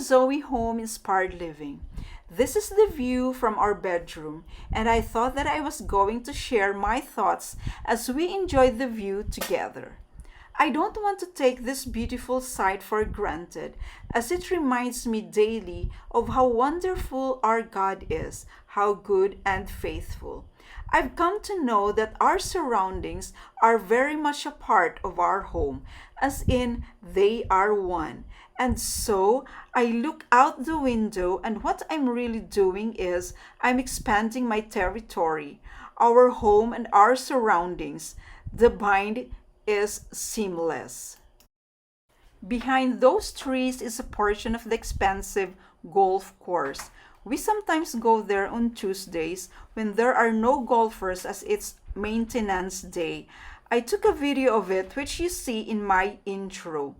Zoe Home Inspired Living. This is the view from our bedroom, and I thought that I was going to share my thoughts as we enjoy the view together. I don't want to take this beautiful sight for granted, as it reminds me daily of how wonderful our God is, how good and faithful. I've come to know that our surroundings are very much a part of our home, as in they are one. And so I look out the window, and what I'm really doing is I'm expanding my territory, our home, and our surroundings. The bind is seamless. Behind those trees is a portion of the expansive golf course. We sometimes go there on Tuesdays when there are no golfers as it's maintenance day. I took a video of it, which you see in my intro.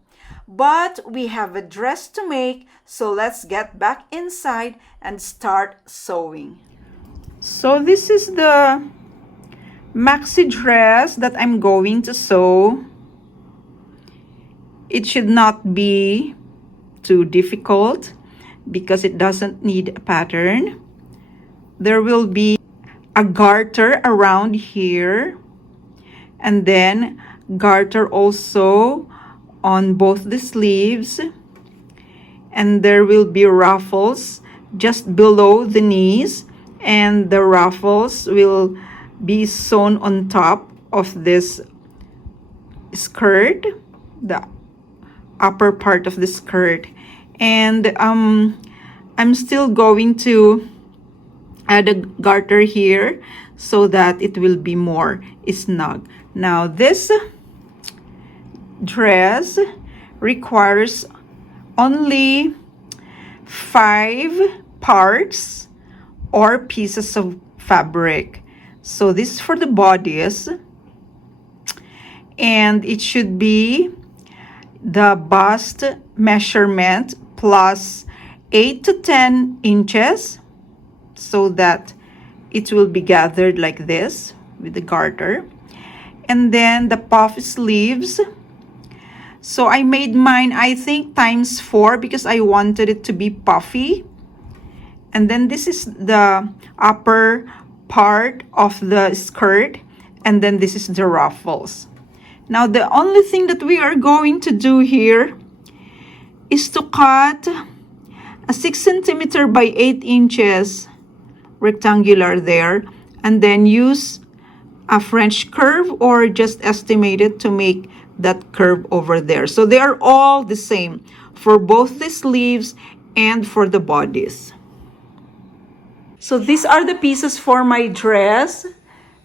But we have a dress to make, so let's get back inside and start sewing. So this is the maxi dress that I'm going to sew. It should not be too difficult because it doesn't need a pattern. There will be a garter around here, and then garter also on both the sleeves, and there will be ruffles just below the knees, and the ruffles will be sewn on top of this skirt, the upper part of the skirt. And I'm still going to add a garter here so that it will be more snug. Now this dress requires only 5 parts or pieces of fabric. So this is for the bodice, and it should be the bust measurement plus 8 to 10 inches so that it will be gathered like this with the garter. And then the puff sleeves. So I made mine, I think, times 4 because I wanted it to be puffy. And then this is the upper part of the skirt, and then this is the ruffles. Now the only thing that we are going to do here is to cut a 6 centimeter by 8 inches rectangular there, and then use a French curve or just estimate it to make that curve over there. So they are all the same for both the sleeves and for the bodice. So these are the pieces for my dress.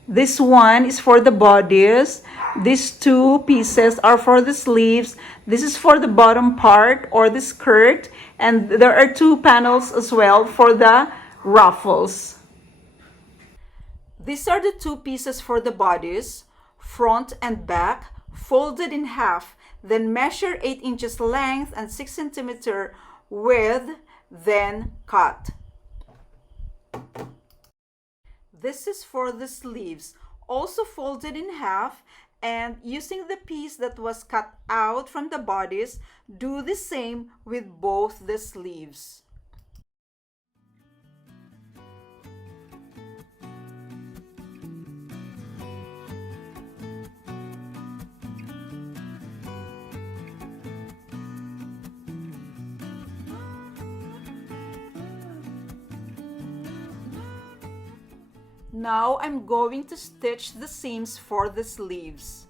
This one is for the bodice. These 2 pieces are for the sleeves. This is for the bottom part or the skirt. And there are 2 panels as well for the ruffles. These are the 2 pieces for the bodice, front and back, folded in half. Then measure 8 inches length and 6 centimeter width, then cut. This is for the sleeves, also folded in half, and using the piece that was cut out from the bodice, do the same with both the sleeves. Now I'm going to stitch the seams for the sleeves.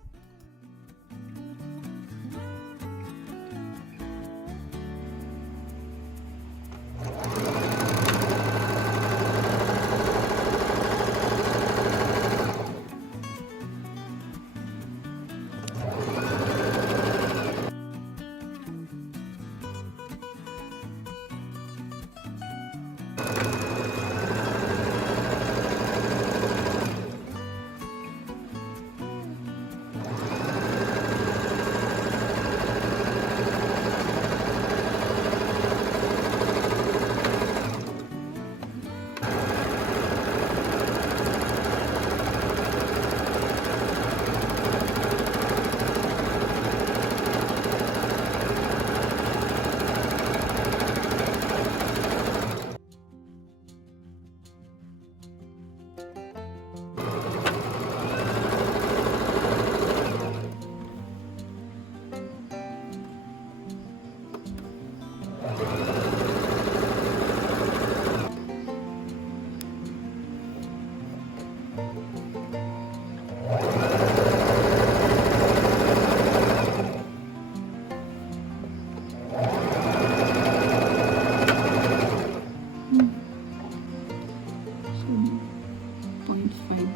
0.5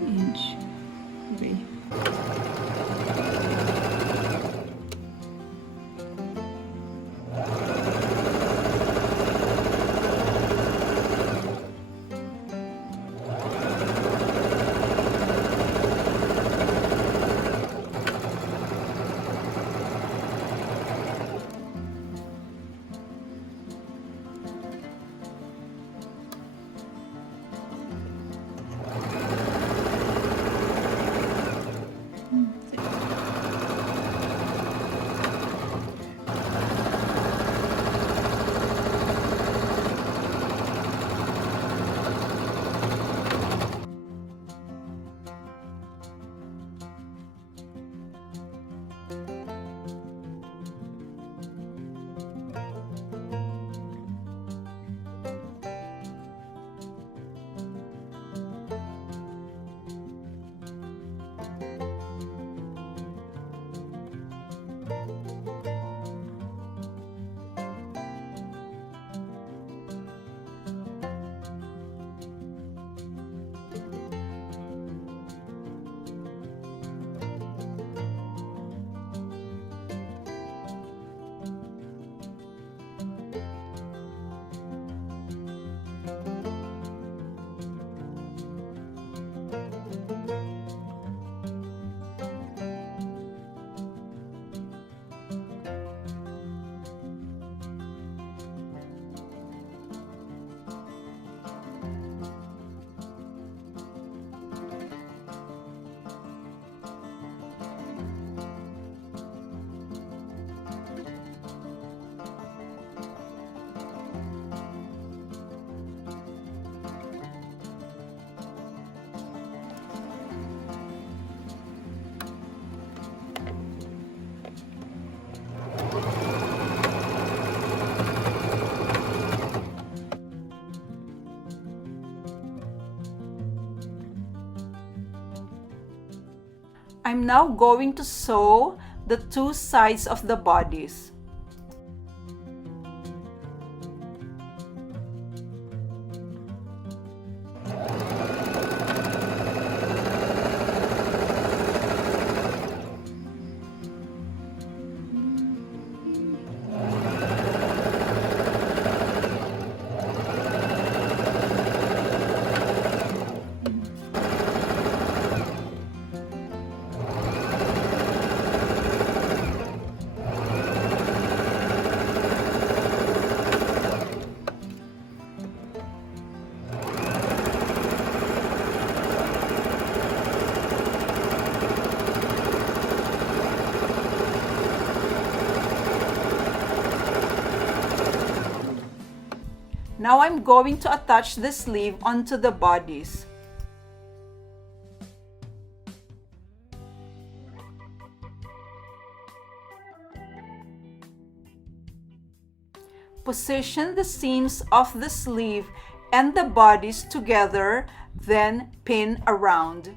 inch. Okay. I'm now going to sew the two sides of the bodice. Now I'm going to attach the sleeve onto the bodice. Position the seams of the sleeve and the bodice together, then pin around.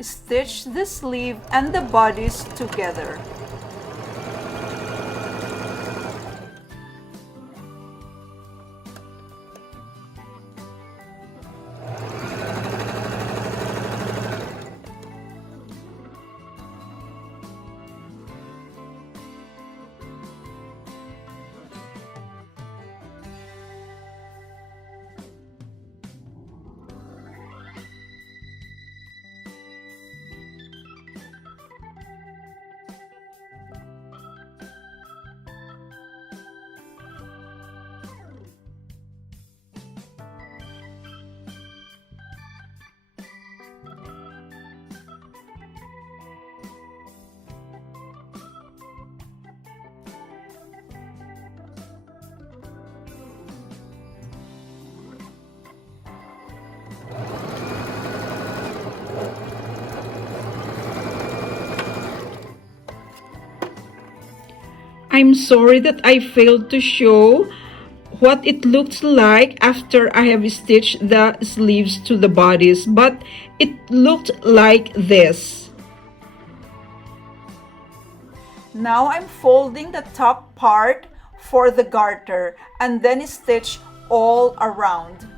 Stitch the sleeve and the bodice together. I'm sorry that I failed to show what it looks like after I have stitched the sleeves to the bodice, but it looked like this. Now I'm folding the top part for the garter and then stitch all around.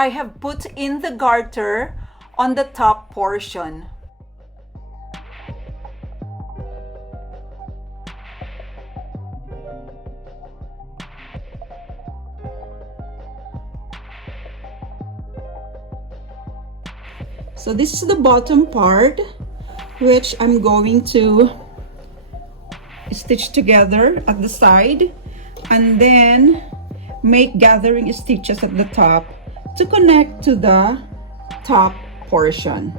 I have put in the garter on the top portion. So this is the bottom part, which I'm going to stitch together at the side and then make gathering stitches at the top to connect to the top portion.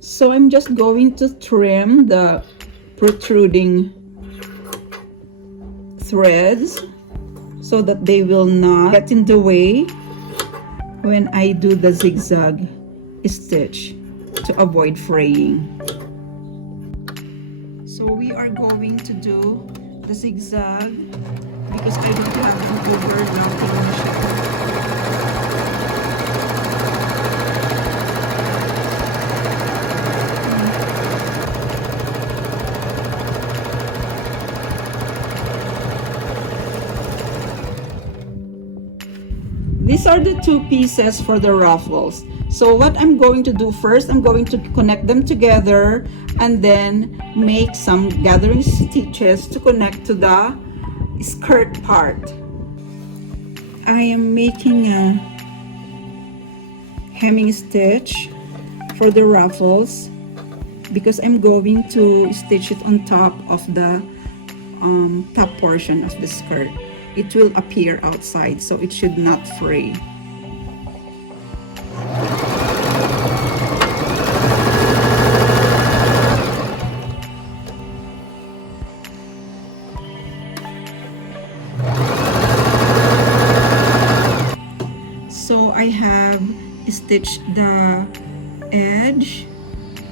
So I'm just going to trim the protruding threads so that they will not get in the way when I do the zigzag stitch to avoid fraying. So we are going to do the zigzag because I don't have an overlapping machine. These are the two pieces for the ruffles. So what I'm going to do first, I'm going to connect them together and then make some gathering stitches to connect to the skirt part. I am making a hemming stitch for the ruffles because I'm going to stitch it on top of the top portion of the skirt. It will appear outside, so it should not fray. So I have stitched the edge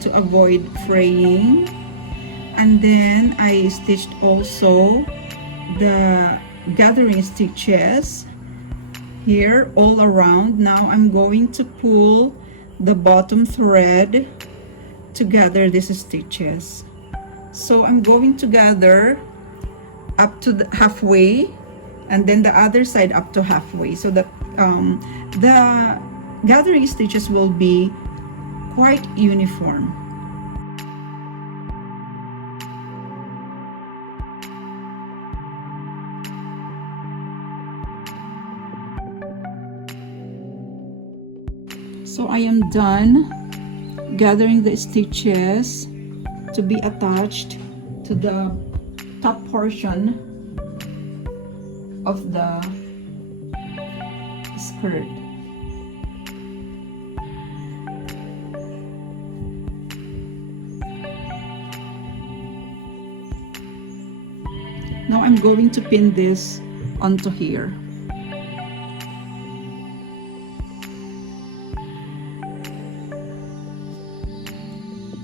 to avoid fraying, and then I stitched also the gathering stitches here all around. Now I'm going to pull the bottom thread to gather these stitches. So I'm going to gather up to the halfway and then the other side up to halfway so that the gathering stitches will be quite uniform. So I am done gathering the stitches to be attached to the top portion of the skirt. going to pin this onto here.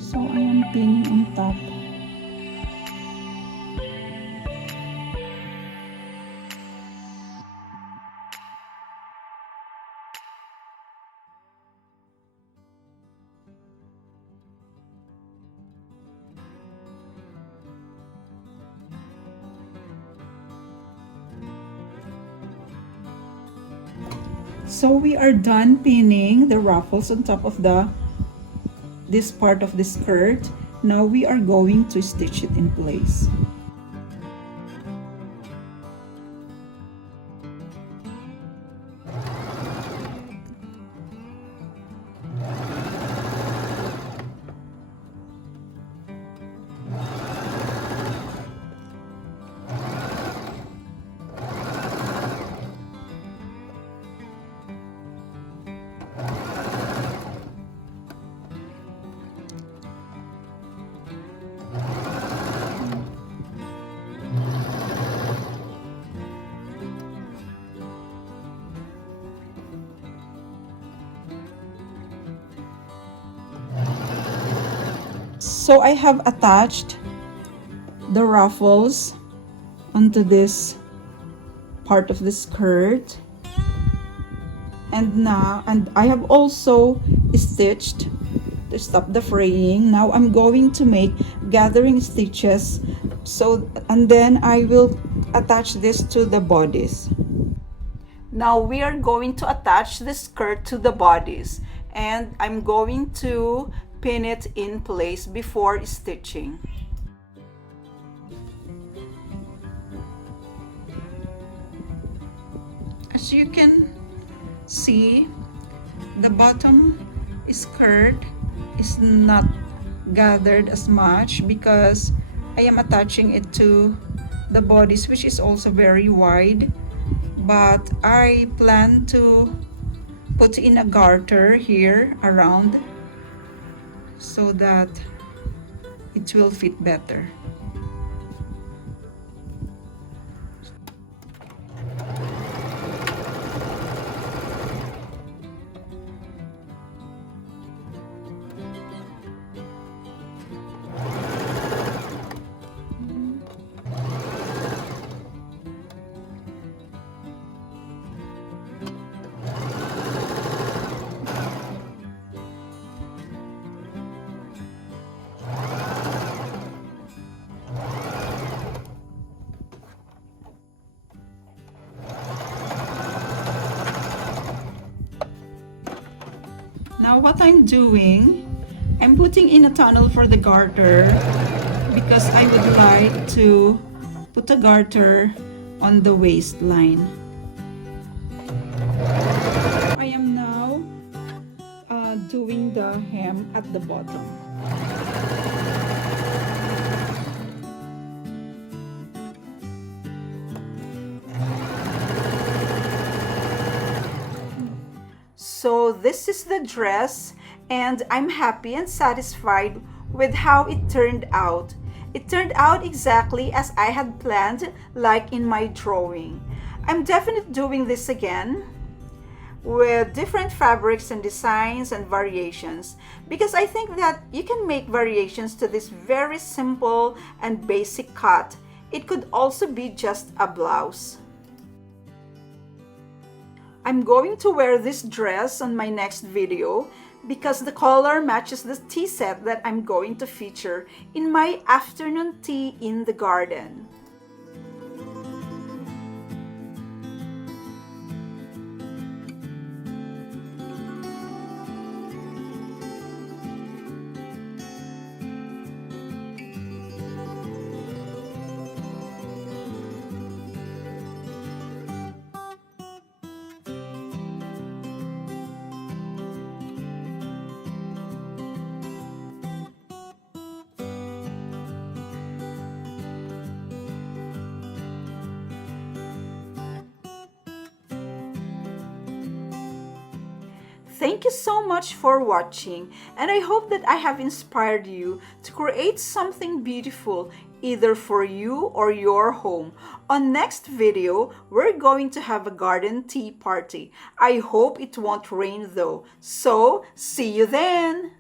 So I am pinning on top. So we are done pinning the ruffles on top of this part of the skirt. Now we are going to stitch it in place. So I have attached the ruffles onto this part of the skirt, and I have also stitched to stop the fraying. Now I'm going to make gathering stitches, and then I will attach this to the bodice. Now we are going to attach the skirt to the bodice, and I'm going to pin it in place before stitching. As you can see, the bottom skirt is not gathered as much because I am attaching it to the bodice, which is also very wide, but I plan to put in a garter here around so that it will fit better. Now what I'm doing, I'm putting in a tunnel for the garter because I would like to put a garter on the waistline. I am now doing the hem at the bottom. So this is the dress, and I'm happy and satisfied with how it turned out. It turned out exactly as I had planned, like in my drawing. I'm definitely doing this again with different fabrics and designs and variations, because I think that you can make variations to this very simple and basic cut. It could also be just a blouse. I'm going to wear this dress on my next video because the color matches the tea set that I'm going to feature in my afternoon tea in the garden. Thank you so much for watching, and I hope that I have inspired you to create something beautiful either for you or your home. On next video, we're going to have a garden tea party. I hope it won't rain though. So, see you then!